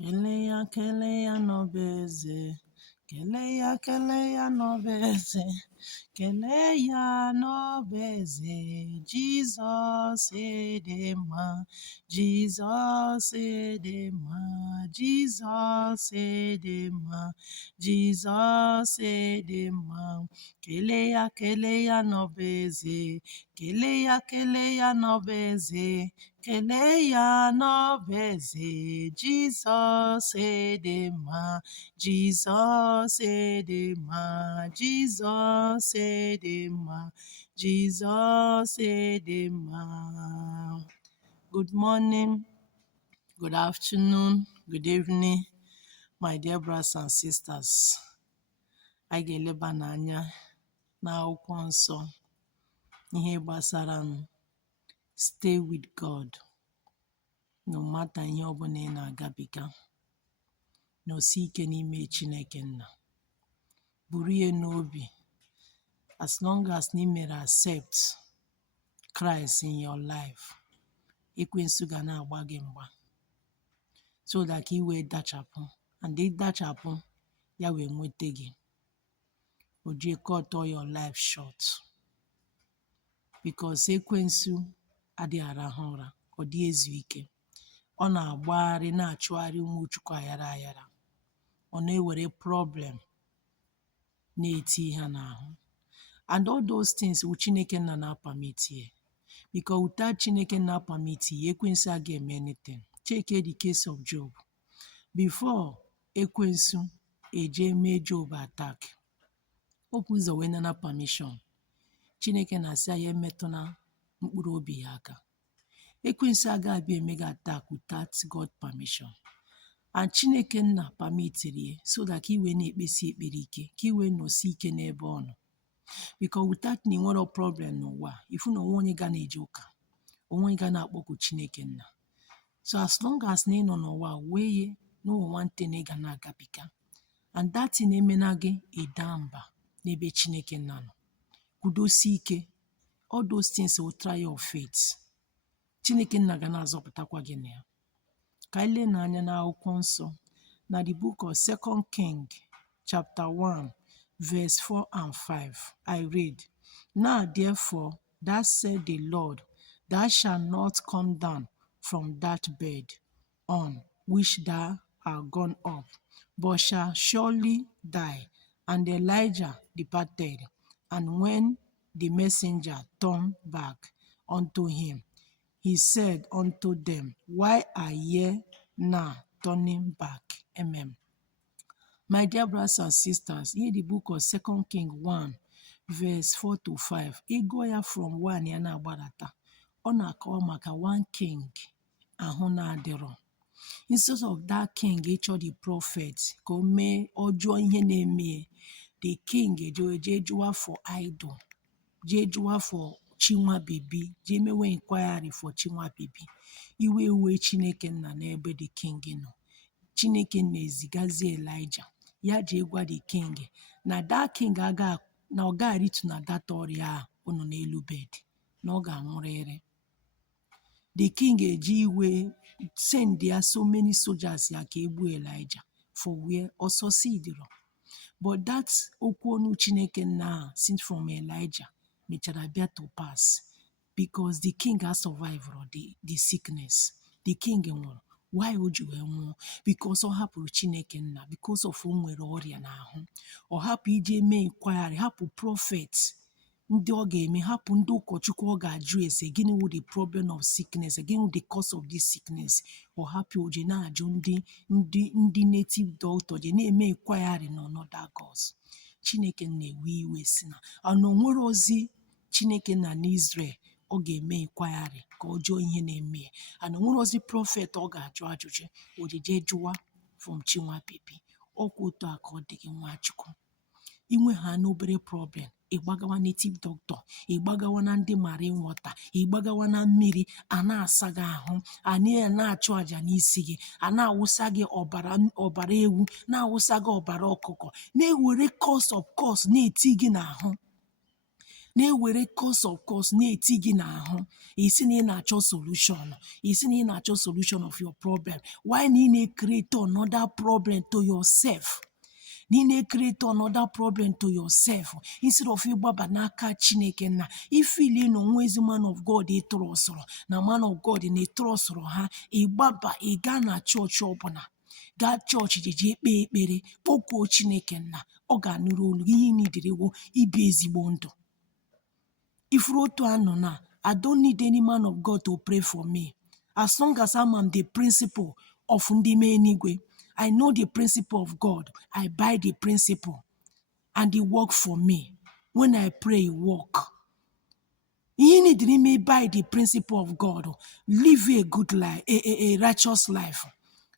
Kele ya n'obeze, kele ya n'obeze, kele ya n'obeze. Jizọs dị mma, Jizọs dị mma, Jizọs dị mma, Jizọs dị mma. Kele ya n'obeze, kele ya n'obeze, kele ya n'obeze. Jizọs dị mma, Jizọs dị mma, Jizọs dị mma, Jizọs dị mma. Good morning, good afternoon, good evening, my dear brothers and sisters. Anyị ga-eleba n'anya n'akwụkwọ nsọ ihe gbasara stay with God. No matter ihe ọbụla ị na-agabiga, n'osi ike n'ime Chineke Nna. Buru ihe n'obi, as long as na ị mere accept Christ in your life, ekwensu ga na-agba gị mgba so that ka ị wee dachapụ, and ị dachapụ ya wee nweta gị. O ji cut all your life short because ekwensu adịghị arahụ ụra, ọ dị ezu ike. Ọ na-agbagharị na-achụgharị ụmụ Chukwu ayara ayara. Ọ na-ewere problem na-eti ha n'ahụ. And all those things Chineke Nna na-permit ya, because without Chineke Nna permit ya, ekwensu agaghị eme anything. Check the case of Job. Before ekwensu eje mee Job attack, o bu ụzọ wee nana permission. Chineke na-asị ya emetụna mkpụrụ obi ya aka. Ekwensu agaghị abịa eme gị attack without God permission. And Chineke Nna permitiri ya so that ka iwe na-ekpesi ekpere ike, ka iwe nọsi ike n'ebe ọ nọ. Because without na nwere problem n'ụwa, ifu na onwe onye ga na-eje ụka, onwe onye ga na-akpọku Chineke Nna. So as long as na ị nọ n'ụwa, wee na nwante na ị ga na-agabiga, and that thing emena gị ịda mba n'ebe Chineke Nna nọ. Kwudosi ike. All those things will try your faith. Chineke Nna ga na-azọpụtakwa gị na ya. Ka anyị lee n'anya n'akwụkwọ nsọ na the book of 2 Kings chapter 1 verse 4 and 5. I read, "Now therefore, thus said the Lord, thou shalt not come down from that bed on which thou art gone up, but shalt surely die." And Elijah departed, and when the messenger turned back unto him, he said unto them, "Why are ye now turning back?" Amen. My dear brothers and sisters, in the book of 2 Kings 1, verse 4 to 5, ego ya from 1 ya na-agbadata. Ọ na-akọwa maka one king ahụ na-adịrọ. Instead of that king ịchọ the prophet ka o mee ọjọọ ihe na-eme, the king eje jụwa for idol, jee jụwa for Chinua Baby, jee mewe inquiry for Chinua Baby. Iwe Chineke Nna n'ebe the king nọ. Chineke na-ezigazi Elijah, ya jee gwa the king na that king na ọ ga-arịtu na that ọrịa ahụ nọ n'elu bed, na ọ ga-anwụrịrị. The king eji iwe send ya so many soldiers ya ka egbuo Elijah for where ọ succeeded. But that okwu ọnụ Chineke Nna sent from Elijah mechara bịa to pass, because the king has survived the sickness. The king nwụrụ. Why o ji wee nwụọ? Because ọ hapụrụ Chineke Nna, because of o nwere ọrịa n'ahụ. Ọ hapụ ije mee inquiry, hapụ prophet ndị ọ ga-eme, hapụ ndị ụkọchukwu ọ ga-ajụ ese, gịnị wụ the problem of sickness, gịnị wụ the cause of this sickness. Ọ hapụ oje na-ajụ ndị native doctor, je na-eme inquiry na another gods. Chineke na-ewe iwe si na anọ nwere ozi Chineke Nna n'Israel ọ ga-eme inquiry ka ọ jụọ ihe na-eme. Anọ nwere ozi prophet ọ ga-ajụ ajụjụ, ojeje jụwa from Chinua Baby. Ọkwa otu a ka ọ dị gị Nwachukwu. Inwe ha n'obere problem, ịgbagawa native doctor, ịgbagawa na ndị marine water, ịgbagawa na mmiri, a na-asa gị ahụ, a na-achụ aja n'isi gị, a na-awụsa gị ọbara ewu, na-awụsa gị ọbara ọkụkọ, na-ewere course of course na-eti gị n'ahụ. na-ewere course of course na-eti gị n'ahụ. Isi na ị na-achọ solution, isi na ị na-achọ solution of your problem. Why na ị na-create another problem to yourself? Na ị na-create another problem to yourself instead of ịgbaba n'aka Chineke nna. Ifili na onwe ezi man of God ịtrọsụrụ na man of God na ịtrọsụrụ ha, ịgbaba ịga na chọọchị ọbụla, gaa chọọchị jeje ekpe ekpere, kpọkuo Chineke nna, ọ ga-anụrụ olu gị. Ihe nidirewo ibi ezigbo ndụ. Ifuru otu anọ na, I don't need any man of God to pray for me. As long as I'm the principle of ndị mee n'igwe, I know the principle of God. I buy the principle and it work for me. When I pray, it work. You need to buy the principle of God. Live a good life, a righteous life.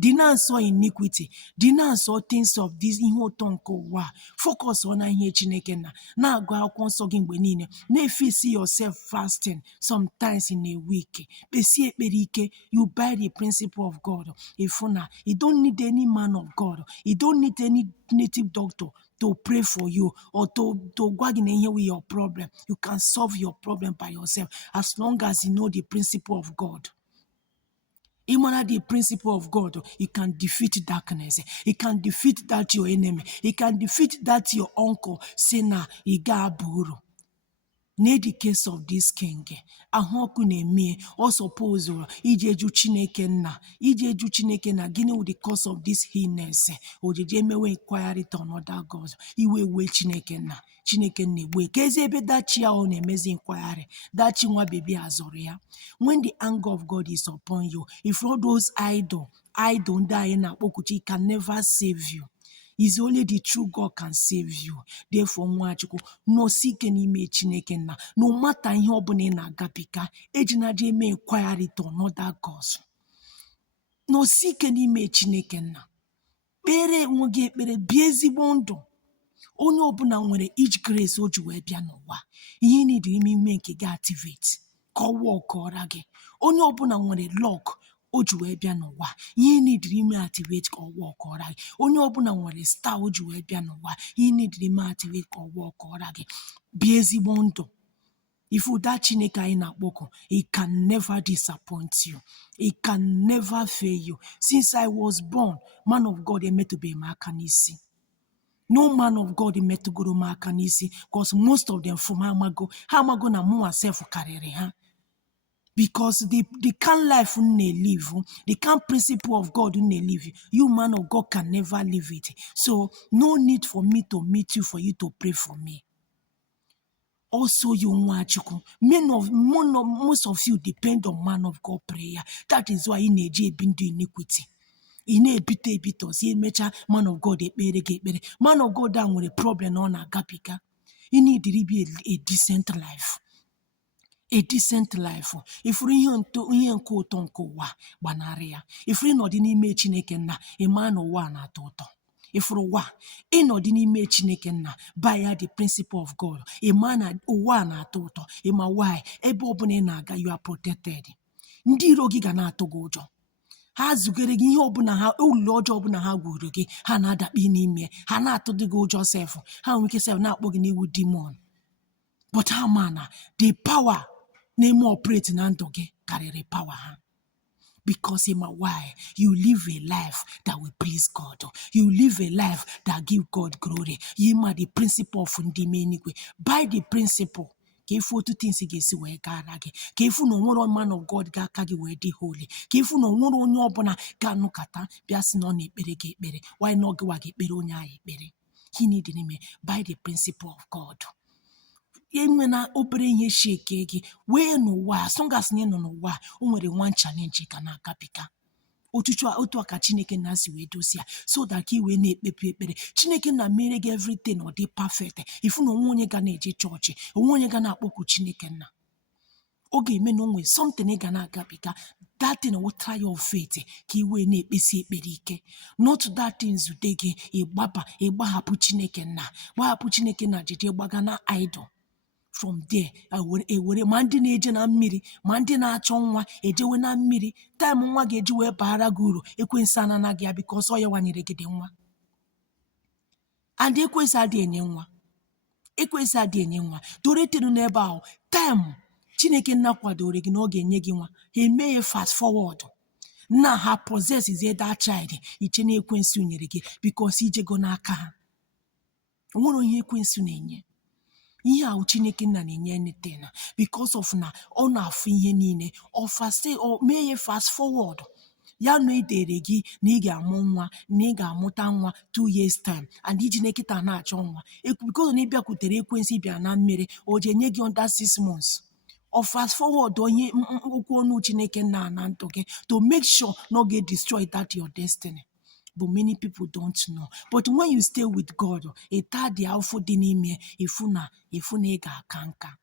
Denounce all iniquity. Denounce all things of this ihe ụtọ nke ụwa. Focus on ihe Chineke na-agụ akwụkwọ nsọ gị mgbe niile. Na-efesi yourself fasting sometimes in a week. Kpesie ekpere ike. You buy the principle of God. If na, you don't need any man of God. You don't need any native doctor to pray for you or to gwa gị na ihe with your problem. You can solve your problem by yourself as long as you know the principle of God. Imana the principle of God, you can defeat darkness. You can defeat that your enemy. You can defeat that your uncle. Sina iga aburu. In the case of this king, ahụọkụ na-eme ọ suppose ijeju Chineke nna, ijeju Chineke na gịnị with the cause of this heinous ojeje emewe inquiry to another God. Iwe wee Chineke nna, Chineke nna egbe ka ezi ebe dachi ahụ na-emezi inquiry, dachi nwa bebi azọrọ ya. When the anger of God is upon you, if all those idol ndị anyị na-akpọkuchi can never save you. It's only the true God can save you. Therefore, Nwachukwu, nọsi ike n'ime Chineke nna. No matter ihe ọbụla ị na-agabiga, ejina je eme inquiry to another gods. Nọsi ike n'ime Chineke nna. Kpere onwe gị ekpere, bie ezigbo ndụ. Onye ọbụla nwere each grace o ji wee bịa n'ụwa. Ihe niile ime nke gị activate ka ọ wọkọọra gị. Onye ọbụla nwere lock o ji wee bịa n'ụwa. Ihe niile ime activate ka ọ wọkọọra gị. Onye ọbụla nwere star o ji wee bịa n'ụwa. Ihe niile ime activate ka ọ wọkọọra gị. Bie ezigbo ndụ. Ifu that Chineke anyị na-akpọku, he can never disappoint you. He can never fail you. Since I was born, man of God emetụbeghị m aka n'isi. No man of God metụgoro m aka n'isi, because most of them from ha amago na mụnwa self karịrị ha. Because the kind life live, the kind principle of God live, you man of God can never live it. So no need for me to meet you for you to pray for me. Also, you Nwachukwu, most of you depend on man of God prayer. That is why in Nigeria been doing iniquity. In a bit see mecha man of God ekpere. Man of God down with a problem on a gapika. You need to be a decent life. A decent life. If we ihe nke ụtọ nke ụwa gbanarị ya. If we nọdị n'ime Chineke nna, ịma na ụwa na-atọ ụtọ. If ụwa ịnọdị n'ime Chineke nna, by the principle of God, ịma na ụwa na-atọ ụtọ. Ịma why? Ebe ọbụla ị na-aga, you are protected. Ndị iro gị ga na-atụ gị ụjọ. Ha zugere gị ihe ọbụla ha ụlọ ọjọọ ọbụla ha gwuru gị, ha na-adakpi n'ime, ha na-atụ dị gị ụjọ sef. Ha nwere ike sef na-akpọ gị n'iwu demon. But ha mana the power na-eme operate na ndụ gị karịrị power ha. Because why? You live a life that will please God. You live a life that give God glory. Yima the principle of ndị menigwe. By the principle, ka ifu otu things ga-esi wee gara gị. Ka ifu na onwere man of God ga-aka gị wee dị holy. Ka ifu na onwere onye ọbụla ga-anụkata bịa sị na ọ na-ekpere gị ekpere. Why na ọ gịwa gị ekpere onye ahụ ekpere? He need n'ime by the principle of God. Enwena obere ihe sheke gị wee n'ụwa, as long as na ị nọ n'ụwa, o nwere one challenge ka na-agapịka. Otu aka Chineke na-asi wee dosia so that ka i wee na-ekpepe ekpere. Chineke na mere gị everything ọ dị perfect. Ifu na onwe onye ga na-eje chọọchị, onwe onye ga na-akpọku Chineke nna. Ọ ga-eme na onwe something ị ga na-agapịka. That thing will try your faith ka i wee na-ekpesi ekpere ike. Not that thing zute gị ịgbahapụ Chineke nna. Gbahapụ Chineke nna jeje gbaga na idol. From there, ewere ma ndị na-eje na mmiri, ma ndị na-achọ nwa ejewe na mmiri. Time nwa ga-eji wee baara gị uru, ekwensu anana gị ya because ọ ya wanyere gị dị nwa. And ekwensu adịghị enye nwa. Ekwensu adị enye nwa. Toretenu n'ebe ahụ. Time Chineke nna kwadoro gị na ọ ga-enye gị nwa, ha eme ya fast forward. Na ha possess is that child. Iche na ekwensu nyere gị because ijego n'aka ha. O nwere ihe ekwensu na-enye. Ihe ahụ Chineke nna na-enye anything because of na ọ na-afụ ihe niile. Ọ mee ya fast forward. Ya na edere gị na ị ga-amụ nwa, na ị ga-amụta nwa 2 years time, and iji nekịta na-achọ nwa. Because na ịbịakwutere ekwensu ịbịa na mmiri, o ji enye gị under 6 months. Ọ fast forward onye okwu ọnụ Chineke nna na ndụ gị to make sure na ọ ga-destroy that your destiny. But many people don't know. But when you stay with God, ịta dị afọ dị n'ime ifu na ị ga-aka nka.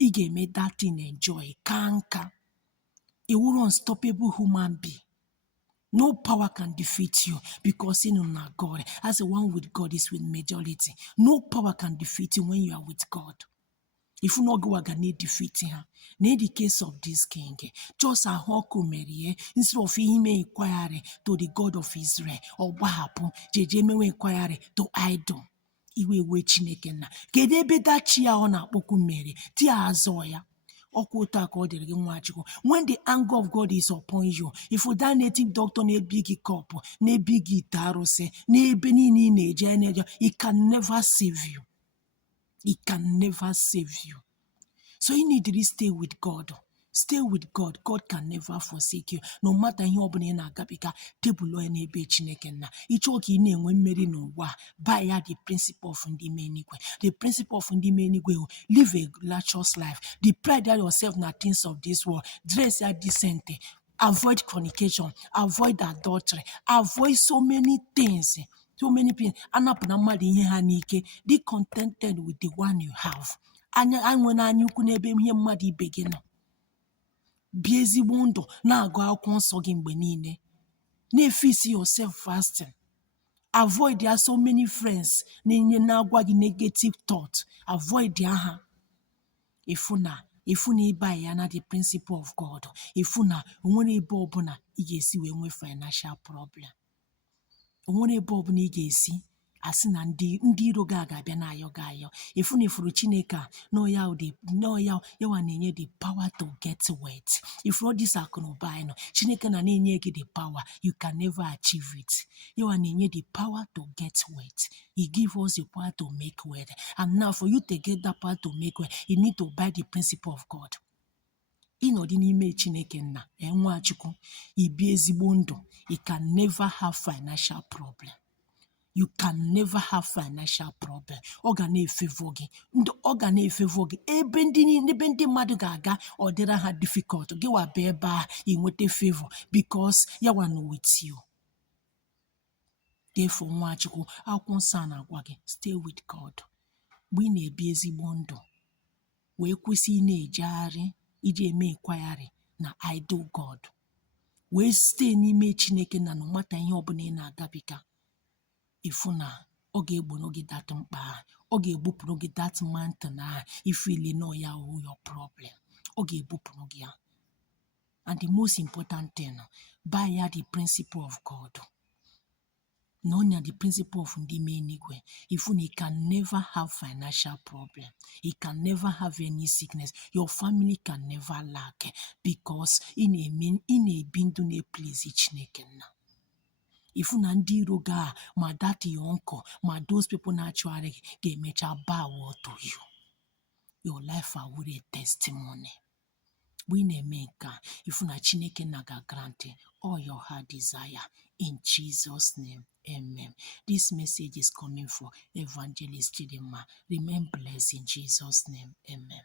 Ị ga-eme that thing enjoy ka nka. Ị wụrụ unstoppable human being. No power can defeat you because you know God. As the one with God is with majority. No power can defeat you when you are with God. If you not go again, defeat her. In the case of this king, just a hawk Mary, instead of him inquiry to the God of Israel, or what happened, JJ inquiry to idol. Iwe we Chineke na. Kedebe that chia ona poku Mary, tia azoya. When the anger of God is upon you, if you that native doctor ne big cup, ne big tarose, ne benini ne general, it can never save you. It can never save you. So you need to stay with God. Stay with God. God can never forsake you. No matter ihe ọbụla ị na-agabiga, tebụl ya n'ebe Chineke na. Ịchọ ka ị na-enwe mmeri n'ụwa, by ya the principle of ndị ime eluigwe. The principle of ndị ime eluigwe, live a righteous life. Deprive yourself na things of this world. Dress ya decent. Avoid fornication. Avoid adultery. Avoid so many things. So many people, anapụna mmadụ ihe ha n'ike. Be contented with the one you have. Anyị na anya ukwu n'ebe ihe mmadụ ibe gị nọ. Bie ezigbo ndụ na-agụ akwụkwọ nsọ gị mgbe niile. Na-efisi yourself fasting. Avoid there so many friends na-enye na-agwa gị negative thought. Avoid ha. Ifu na ịba ya na the principle of God. Ifu na onwere ebe ọbụla ị ga-esi wee nwee financial problem. Onwere ebe ọbụla ị ga-esi asị na ndị iro gị ga-abịa na-ayọ gị ayọ. Ifu na ifuru Chineke a yawa na-enye the power to get wealth. If all this akụ na ụba anyị nọ, Chineke na-enye gị the power, you can never achieve it. Yawa na-enye the power to get wealth. He give us the power to make wealth. And now for you to get that power to make wealth, you need to buy the principle of God. Ịnọdụ n'ime Chineke nna Nwachukwu, ibi ezigbo ndụ, you can never have financial problem. You can never have financial problem. Ọ ga na-efavor gị. Ọ ga na-efavor gị. Ebe ndị mmadụ ga-aga ọ dịra ha difficult. Gị wa be ebe a inweta favor because ya wa nọ with you. Therefore, Nwachukwu, akwụkwọ nsọ na-agwa gị, stay with God. Mgbe ị na-ebi ezigbo ndụ, wee kwesị ị na-ejegharị iji eme inquiry na idol God. Wee stay n'ime Chineke na no matter ihe ọbụla ị na-agabiga. Ifu na ọ ga-egbono gị dat mkpa, ọ ga-egbupụrụ gị dat mountain na ifili no ya your problem. Ọ ga-egbupụrụ gị ya. And the most important thing, by ya the principle of God. No, the principle of ndị ime eluigwe. Ifu na you can never have financial problem. You can never have any sickness. Your family can never lack because ị na-ebi ndụ na-please Chineke nna. Ifu na ndị iro ga ma that your uncle, ma those people na-achụgharị gị ga-emecha bow to you. Your life will be a testimony. We na-eme nke a, ifu na Chineke na ga-grant all your heart desire. In Jesus' name, amen. This message is coming for Evangelist Chidimma. Remain blessed in Jesus' name, amen.